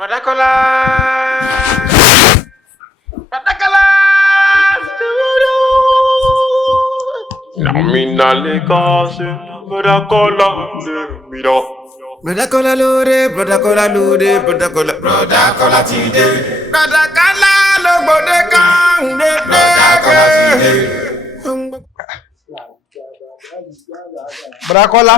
Boda Kola. Boda Kola. Namina Lagos, Boda Kola, Mira. Boda Kola lure, Boda Kola lure, Boda Kola tide. Boda Kola lo Boda Kola, Boda Kola tide. Boda Kola.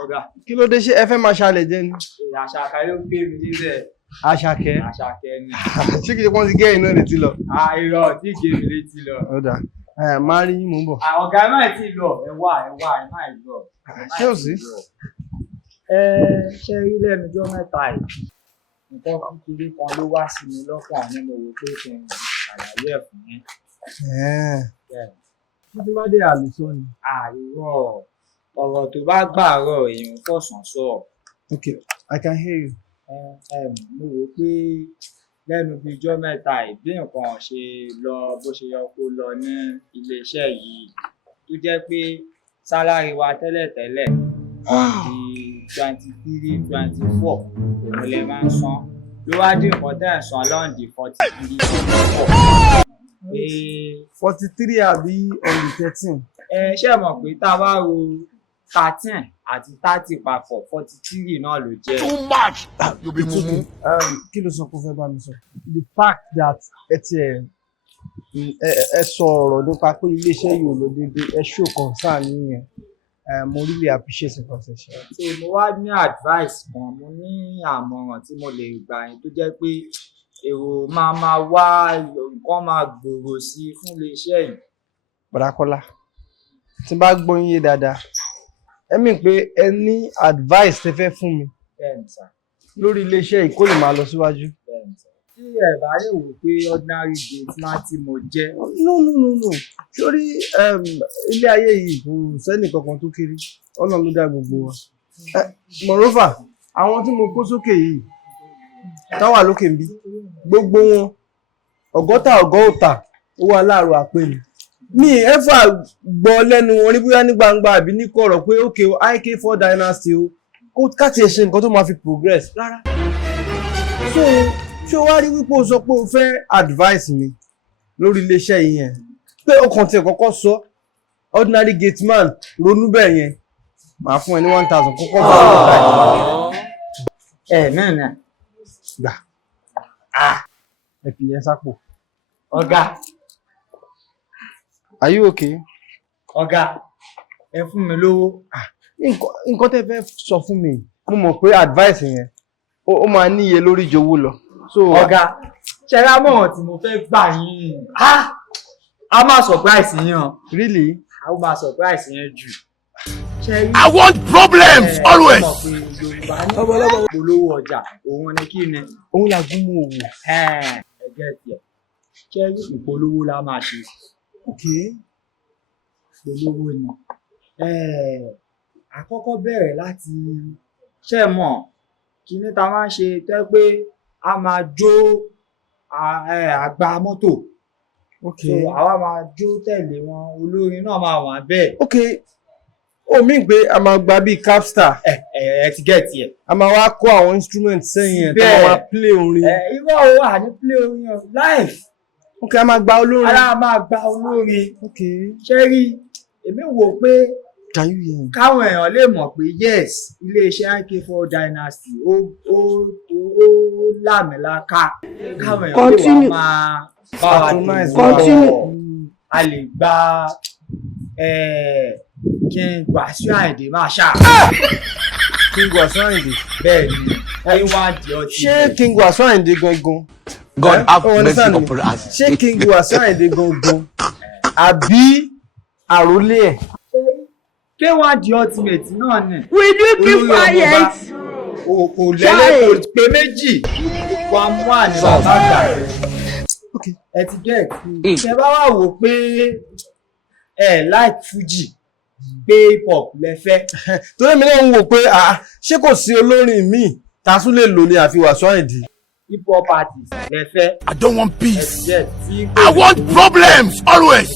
Ọ̀gá. Kí ló dé ṣé ẹ fẹ́ máa ṣàlẹ̀ jẹ́ ni? Àṣàkẹ́ ló gbé mi níbẹ̀. Àṣàkẹ́. Àṣàkẹ́ ni. Ṣé kìí wọ́n ti gé iná létí lọ? Irọ́ tí gé mi létí lọ. Ó dà. Máa rí mú bọ̀. Ọ̀gá ẹ máa ti lọ. Ẹ wá ẹ máa lọ. Ṣé ò sí? Ṣé rí lẹ́nu ọjọ́ mẹ́ta yìí? Nǹkan kékeré kan ló wá sí mi lọ́kàn ní mo wò pé kí n ṣàlàyé ẹ̀ fún yín. Títí má dé àlùsọ ni. Irọ́ ọ̀rọ̀ tó bá gbàárọ̀ èèyàn fọ̀sán sọ. Okay, I can hear you. Mo wò pé lẹ́nu bíi ijọ́ mẹ́ta bí nǹkan ṣe lọ bó ṣe yẹ kó lọ ní iléeṣẹ́ yìí tó jẹ́ pé sálárì wa tẹ́lẹ̀tẹ́lẹ̀ di 23-24 òun lè máa ń san ló wá dín nǹkan tẹ́ ẹ̀ san lọ́ǹdì 43-24. 43 àbí on the 13. Ṣé ẹ mọ̀ pé tá a bá ro 13 àti 30 papọ̀ 43 náà ló jẹ́. Too much. You be mumu. Kí ló sọ pé ó fẹ́ bá mi sọ? The fact that ẹ sọ ọ̀rọ̀ nípa pé iléeṣẹ́ yìí ò lọ déédéé ẹ show concern yẹn. Mo really appreciate the concession. So mo wá ní advice kan, mo ní àmọ̀ràn tí mo lè gbà yín tó jẹ́ pé èrò máa wá nǹkan máa gbòòrò sí i fún iléeṣẹ́ yìí. Boda Kola, tí n bá gbọ́ yín yé dáadáa, ẹ mì pé ẹ ní advice tẹ́ fẹ́ fún mi lórí iléeṣẹ́ yìí kó lè máa lọ síwájú. Tí ẹ bá lè wò pé ordinary gate máa tí mo jẹ́. No. Sórí ilé ayé yìí kò sẹ́nì kankan tó kéré, Ọlọ́run ló dá gbogbo wa. Moreover, àwọn tí mo kó sókè yìí táwà lókè ń bí gbogbo wọn ọgọ́ta owó aláàrọ̀ àpè mi ẹ̀fà gbọ́ lẹ́nu wọn ní bóyá ní gbangba àbí ní kọ̀rọ̀ pé okay IK4 dynasty o kó káti ẹ̀ ṣe nǹkan tó máa fi progress rárá. So ṣé o wá rí wípé o sọ pé o fẹ́ advice mi lórí iléeṣẹ́ yìí yẹn pé o kàn tiẹ̀ kọ́kọ́ sọ ordinary gate man ronú bẹ́ẹ̀ yẹn màá fún ẹ ní 1000 kọ́kọ́ bá náà gbà ẹ fi yẹn sápò. Ọ̀gá. Are you okay? Ọ̀gá ẹ fún mi lówó. Nǹkan tẹ́ fẹ́ sọ fún mi mo mọ̀ pé advice yẹn ó máa níye lórí jowó lọ. So ọ̀gá ṣẹlá mọ̀ tí mo fẹ́ gbà yín a máa surprise yín o. Really? A máa surprise yín jù. I want problems always. Yorùbá ní polówó ọjà òun ni kí ni. Òun làgùn mú òwò. Ẹ̀jẹ̀ tiẹ̀ ṣé ìpolówó la máa ṣe. Okay. Polówó ni. Àkọ́kọ́ bẹ̀rẹ̀ láti ṣe mọ̀ kí ní ta máa ń ṣe tẹ́ pé a máa jó àgbà mọ́tò. Okay. So àwa máa jó tẹ̀lé wọn olórin náà máa wà bẹ́ẹ̀. Okay. Ó mí pé a máa gba bíi capstar. Ẹ ti gẹ̀ẹ́tì ẹ̀. A máa wá kó àwọn instrument sẹ́yìn ẹ̀ tó máa play orin. Irọ́ o wà ní play orin o live. Okay, a máa gba olórin. Ara máa gba olórin. Okay. Ṣé rí èmi wò pé Can you hear me? Káwọn èèyàn lè mọ̀ pé yes iléeṣẹ́ IK4 dynasty ó lámìlaka. Káwọn èèyàn lè wá máa bá wa continue. A lè gba kí n Wasiu Ayinde máa ṣá. King Wasiu Ayinde. Bẹ́ẹ̀ ni kí wọ́n á di ọtí. Ṣé King Wasiu Ayinde gangan? God have mercy upon us. Ṣé King Wasiu Ayinde gangan àbí àrólé ẹ̀? Kí wọ́n á di ultimate náà ni. Will you keep quiet? Kò lẹ́lẹ́ kò pé méjì wà mú àní bàbá àgbà rẹ̀. Ẹ ti get ṣe bá wà wò pé like Fuji pé hip hop lẹ fẹ́. Torí mi náà ń wò pé ṣé kò sí olórin míì tá a tún lè lò ní àfi Wasiu Ayinde. Hip hop artist lẹ fẹ́. I don't want peace. I want problems always.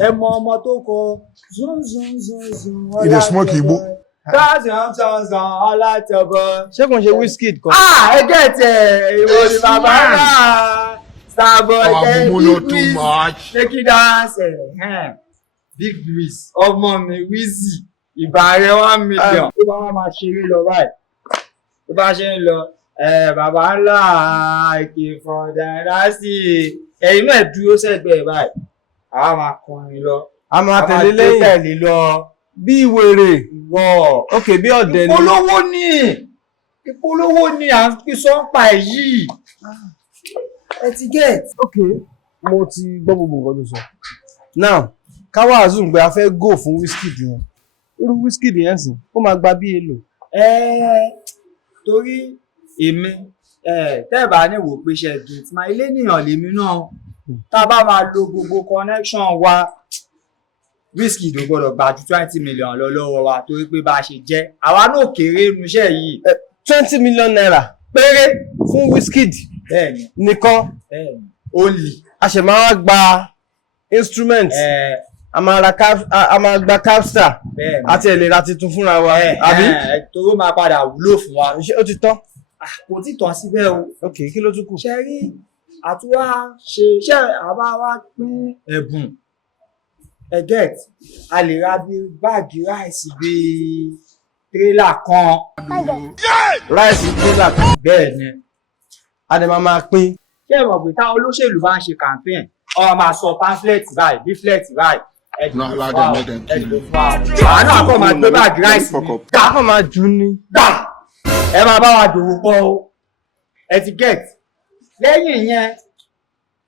Ẹ mọ ọmọ tó kọ zun. In a smoke Igbo. Sàn alátọ̀bọ̀. Ṣé kò ń ṣe Wizkid kan? Ẹgẹ́ tẹ̀ ìwọ ni bàbá náà. Starboy Big Wiz. Make it dance. Big Wiz. Ọmọ mi Wizzy. Ìbà rẹ̀ 1 million. Ó bá wá máa ṣeré lọ báyìí. Tó bá ṣe ń lọ, bàbá ńlá ìkè fọ̀dàdá sí i. Ẹ̀yin náà dúró sẹ́gbẹ̀ẹ́ báyìí. Àwa máa kọrin lọ. A máa tẹ̀lé lẹ́yìn lọ. bí wèrè. Wọ́. Ok, bí ọ̀dẹ̀ ni. Ìpolówó ni à ń pín sọ́ńpà yìí. Ẹ ti get. Ok, mo ti gbọ́ gbogbo nǹkan tó sọ. Now, káwá azùn gbé a fẹ́ go fún Wizkid yẹn. Irú Wizkid yẹn sì, ó máa gba bí èlò. Torí èmi tẹ́ẹ̀bà ní wò pé ṣe gate máa ilé nìyàn lèmi náà tá a bá máa lo gbogbo connection wa Wizkid ò gbọ́dọ̀ gbà ju 20 million lọ lọ́wọ́ wa torí pé bá a ṣe jẹ́ àwa náà kéré irúṣẹ́ yìí. 20 million naira péré fún Wizkid nìkan only. A ṣe máa gba instrument a máa gba capstar àti ìlera tuntun fúnra wa àbí. Tó máa padà wúlò fún wa. Ó ti tán. Kò tí tán síbẹ̀ o. Ok, kí ló tún kù? Ṣé rí àtúwá ṣe àbá wa pín ẹ̀bùn get a lè ra bí báàgì ráìsì bí tírélà kan. Ráìsì tírélà kan. Bẹ́ẹ̀ ni. A dẹ̀ máa pín. Ṣé ẹ mọ̀ pé táwọn olóṣèlú bá ń ṣe campaign ọ máa sọ pamphlet báyìí leaflet báyìí ẹ̀dùn fún wa. Àwọn náà kọ́ máa gbé báàgì ráìsì ní. Ká kọ́ máa jù ní. Ẹ máa bá wa dòwò pọ̀ o. Ẹ ti get. Lẹ́yìn yẹn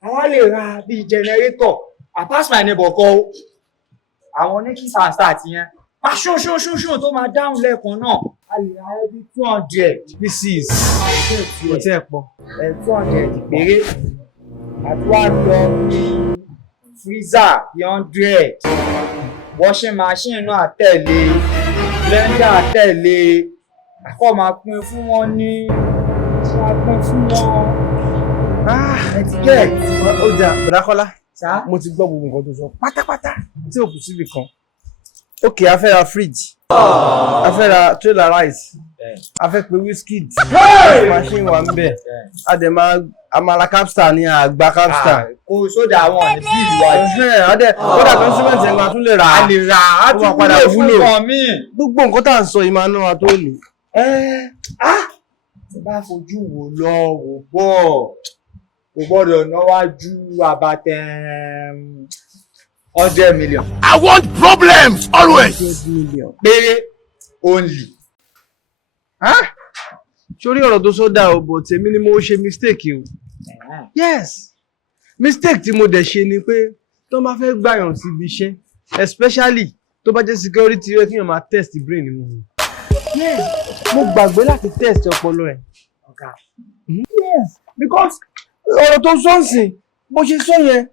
àwọn lè ra bíi generator pass my neighbor kọ́ o. Àwọn ní kí sàǹsà ti yẹn máa ṣún tó máa dáhùn lẹ́ẹ̀kan náà. A lè ra ẹbí 200 pieces. Kò tí ẹ̀ pọ̀. 200 péré. Àti wá lọ bí freezer bí 100. Washing machine náà tẹ̀lé. Blender tẹ̀lé. Àkọ́ máa pín fún wọn ní. Máa pín fún wọn. Ẹ ti get. Ó jà Boda Kola. Mo ti gbọ́ gbogbo nǹkan tó sọ pátápátá tí ò kù síbi kan. Ok, a fẹ́ ra fridge, a fẹ́ ra trailer rice, a fẹ́ pe Wizkid, machine wa ń bẹ̀, a dẹ̀ máa ra capstar ní àgbà capstar. Kò sódà àwọn ọ̀nà sí ìlú wa. Kódà tó ń símẹ́ǹtì ẹ̀gbọ́n tún lè rà á. A lè rà á tún wúlò fún nǹkan míì. Gbogbo nǹkan tá à ń sọ yìí máa ná wa tó lè. Tí bá fojú wò lọ wò bọ̀ kò gbọ́dọ̀ náwájú àbàtẹ̀ 100 million. I want problems always. 100 million. Péré only. Sórí ọ̀rọ̀ tó sọ́dà o, but èmi ni mo ṣe mistake o. Yes. Mistake tí mo dẹ̀ ṣe ni pé tó máa fẹ́ gbàyàn síbi iṣẹ́, especially tó bá jẹ́ security rẹ̀ kí èèyàn máa test brain mu. Yes. Mo gbàgbé láti test ọpọlọ ẹ̀. Yes. Because ọ̀rọ̀ tó sọ́nsìn bó ṣe sọ yẹn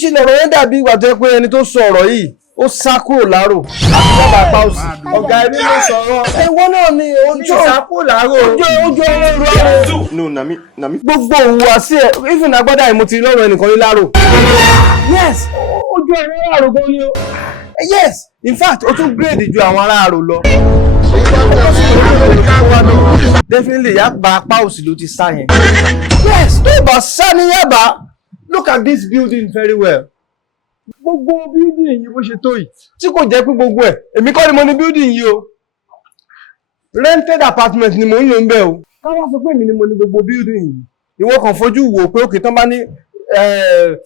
ṣe lọ̀rọ̀ yẹn dàbí ìgbà tó yẹ pé ẹni tó sọ ọ̀rọ̀ yìí ó sá kúrò láàrò àti bàbá pa òsì. Ọ̀gá ẹni ló sọ̀rọ̀. Ẹ̀wọ́n náà ni ojú sá kúrò láàrò. Ojú ọlọ́run. No, nami. Gbogbo ìhùwàsí ẹ̀ even agbádá yìí mo ti lọ́rọ̀ ẹnìkan ní láàrò. Yes, ojú ọ̀rọ̀ láàrò gan ni o. Yes, in fact o tún grade ju àwọn aráàrò lọ. Definitely Yaba apá òsì ló ti sá yẹn. Yes, tó bá sá ní Yaba, look at this building very well. Gbogbo building yìí bó ṣe tó yìí, tí kò jẹ́ pé gbogbo ẹ̀, èmi kọ́ ni mo ní building yìí o. Rented apartment ni mo ń lò ń bẹ̀ o. Káwá sọ pé èmi ni mo ní gbogbo building yìí. Ìwọ kàn fojú wò pé òkè tán bá ní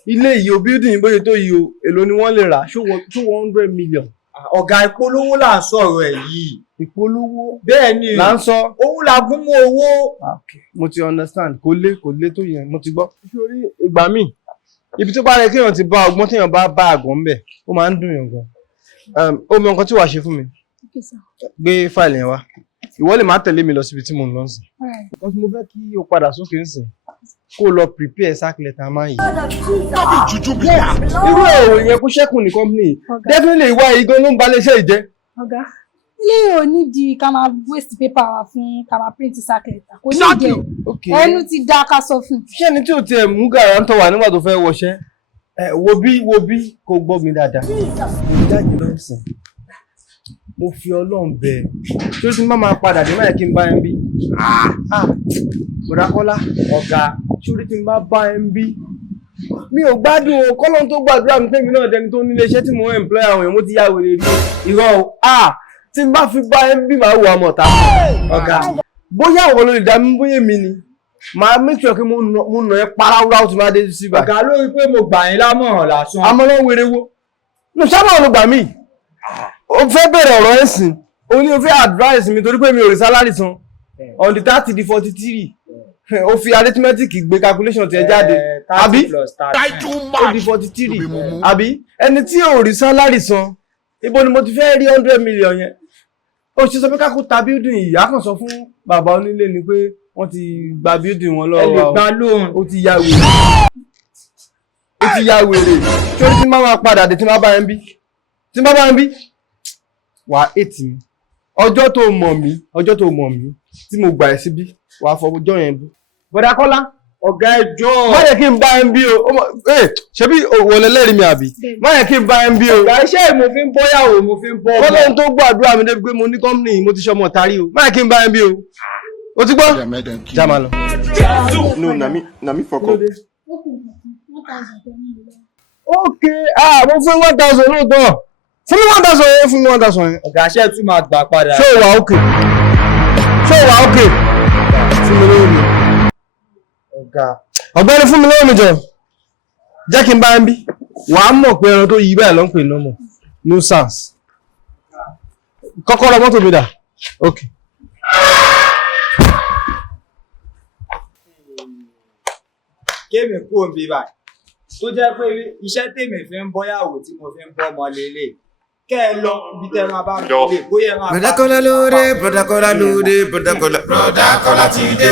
ilé yìí o building bó ṣe tó yìí o, èló ni wọ́n lè rà, 200 million. Ọ̀gá ìpolówó là ń sọ̀rọ̀ ẹ̀ yìí. Ìpolówó bẹ́ẹ̀ ni là ń sọ. Òun la gún mọ́ owó. Mo ti understand kò lé tó yẹn mo ti gbọ́. Sórí ìgbà míì ibi tó bá rẹ kéèyàn ti bá ọgbọ́n téèyàn bá àgọ́ ńbẹ̀ ó máa ń dùn yàn gan. Ó mọ nǹkan tí wàá ṣe fún mi. Gbé fáìlì yẹn wá. Ìwọ lè má tẹ̀lé mi lọ síbi tí mo ń lọ sìn. Because mo fẹ́ kí o padà sókè ń sìn kó lọ prepare sack letter máa yìí. Irú èrò yẹn kó ṣẹ́kù ní company. Definitely ìwà yìí gan ló ń ba iléeṣẹ́ ìjẹ́. Ọ̀gá ilé ò ní di ká máa waste paper wa fún ká máa print sack letter kò ní ìdẹ ẹnu ti dá ká sọ fún. Ṣé ẹni tí ò tiẹ̀ mú gàrà ń tọ̀ wá nígbà tó fẹ́ wọṣẹ́ wo bí kò gbọ́ mi dáadáa. Mo jáde lọ sìn mo fi Ọlọ́run bẹ̀ tí ó ti máa padà dé má yẹ kí n bá ẹ ń bí. Boda Kola ọ̀gá sórí tí n bá ẹ ń bí mi ò gbádùn o kọ́lọ́n tó gbàdúrà mi pé mi náà dẹni tó nílé iṣẹ́ tí mo ń employ àwọn èèyàn mo ti yá wèrè rí irọ́ o tí n bá fi bá ẹ ń bí màá wò àmọ̀ ta ọ̀gá bóyá àwọn olórí dá mi bóyá mi ni màá make sure pé mo nà ẹ́ paráwúrá tí máa dé sí ibà. ọ̀gá lórí pé mo gbà yín lámọ̀ràn lásán. àmọ̀ràn wèrè wo no sábà ló gbà mí o fẹ́ bẹ̀rẹ̀ ọ̀rọ̀ ẹ̀ sìn o ní o fẹ́ advice mi torí pé mi ò rí salary san on the 30 di 43 o fi arithmetic gbé calculation tiẹ̀ jáde àbí ó di 43 àbí ẹni tí ò rí salary san ibo ni mo ti fẹ́ rí 100 million yẹn ó ṣe sọ pé kákó ta building yìí á kàn sọ fún bàbá onílé ni pé wọ́n ti gba building wọn lọ́wọ́ ẹ lè gba loan. ó ti ya wèrè tí ó ti máa padà dé tí máa bá ẹ ń bí wà á 8 mi ọjọ́ tó mọ̀ mí tí mo gbà ẹ́ síbí wà á fọwọ́jọ́ yẹn bú. Boda Kola ọ̀gá ẹjọ́ má yẹ kí n bá ẹ ń bí o ṣebí wọlé lẹ́rìí mi àbí má yẹ kí n bá ẹ ń bí o. ọ̀gá iṣẹ́ mo fi ń bọ́yàwó mo fi ń bọ́ ọmọ. kọ́lọ́n tó gbàdúrà mi débi pé mo ní company mo ti ṣọmọ tari o má yẹ kí n bá ẹ ń bí o. o ti gbọ́ jama lọ. No, na me fuck up. Ok, mo fún 1,000 lóòótọ́. Fún mi 1,000 yẹn, fún mi 1,000 yẹn. ọ̀gá iṣẹ́ tún máa gbà padà. Ṣé o wà okay? Fún mi lóòótọ́. Ọ̀gá. Ọ̀gbẹ́ni fún mi lóòótọ́ jọ. Jẹ́ kí n bá ń bí. Wàá mọ̀ pé ẹran tó yí báyìí ló ń pè nọ́mọ̀. Nuisance. Kọ́kọ́rọ́ mọ́tò mi dà. Okay. kéèmì kú òbí báyìí tó jẹ́ pé iṣẹ́ tèmi fi ń bọ́yàwó tí mo fi ń bọ́ ọmọ lélẹ̀ kẹ́ ẹ lọ ibi tẹ́ máa bá mi lè bóyá máa bá mi. Boda Kola lóde, Boda Kola lóde, Boda Kola ti dé.